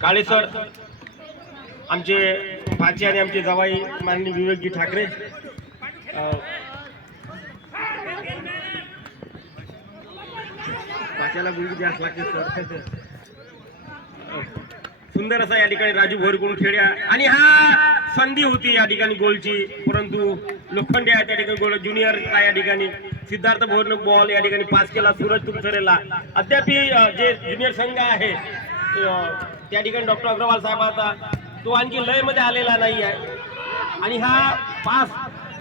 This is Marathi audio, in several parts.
काळे सर, आमचे भाची आणि आमचे जवाई माननीय विवेकजी ठाकरे, भाच्याला गुरु द्यास लागते सर. सुंदर असा या ठिकाणी राजू भोरकडून खेळ्या आणि हा संधी होती या ठिकाणी गोलची, परंतु लोखंडे आहे त्या ठिकाणी गोल ज्युनियर काय या ठिकाणी सिद्धार्थ भोरने बॉल या ठिकाणी पास केला सूरज तुमसरेला. अद्याप जे ज्युनियर संघ आहे त्या ठिकाणी डॉक्टर अग्रवाल साहेबाचा तो आणखी लय मध्ये आलेला नाही आहे आणि हा पास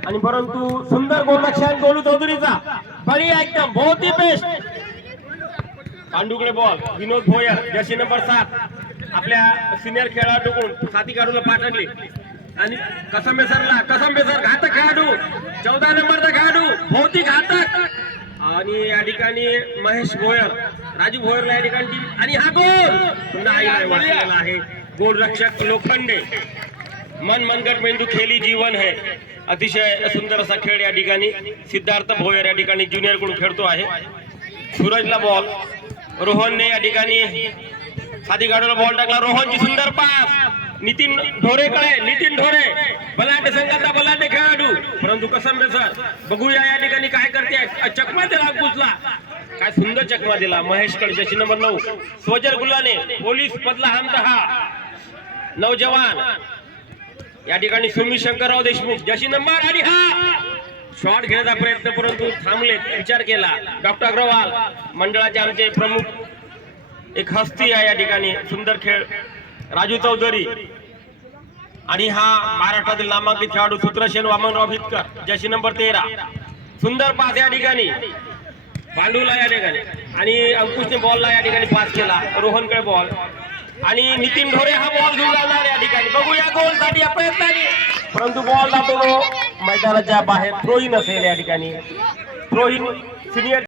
आणि परंतु सुंदर गोलरक्षक गोलू चौधरीचा बळी एकदम बहुत ही बेस्ट. पांडुकडे बॉल विनोद भोयर जर्सी नंबर 7 आपल्या सिनियर खेळाडूकडून साथी काढून पाठवली आणि कसंबेसर घातक खेळाडू 14 नंबरचा खेळाडू बहुत ही घातक आणि या ठिकाणी महेश भोयर राजू भोयरला या ठिकाणी आणि हा गोल नाही आहे. गोलरक्षक लोखंडे मनगट मेंदू खेली जीवन है. अतिशय सुंदर असा खेळ या ठिकाणी सिद्धार्थ भोयर या ठिकाणी ज्युनियर कडून खेळतो आहे. सूरजला बॉल रोहनने या ठिकाणी साधी गाडूला बॉल टाकला. रोहनची सुंदर पास नितीन ढोरेकडे. नितीन ढोरे बलाढ्य संघाचा बलाढ्य खेळाडू, परंतु कसंबेसर बघूया या ठिकाणी काय करते. चकमा दिला कुचला, काय सुंदर चकमा दिला महेशकडे जशी नंबर 9 सोजल गुल्लाने पोलीस मधला हमदहा नौजवान या ठिकाणी सुमित शंकरराव देशमुख जशी नंबर आणि हा शॉट घेण्याचा प्रयत्न परंतु थांबले, विचार केला. डॉक्टर अग्रवाल मंडळाचे आमचे प्रमुख एक हस्ती आहे या ठिकाणी. सुंदर खेळ राजू चौधरी आणि हा महाराष्ट्रातील नामांकित खेळाडू सूत्रसेन वामनराव भितकर जशी नंबर 13. सुंदर पास या ठिकाणी पांडूला या ठिकाणी आणि अंकुशने बॉलला या ठिकाणी पास केला. रोहनकडे बॉल आणि नितीन ढोरे हा बॉल घेऊन जाणार या ठिकाणी. बघूया गोल साठी प्रयत्नाने, परंतु बॉल जातो मैदानाच्या बाहेर. थ्रोइन असेल या ठिकाणी. Throw-in senior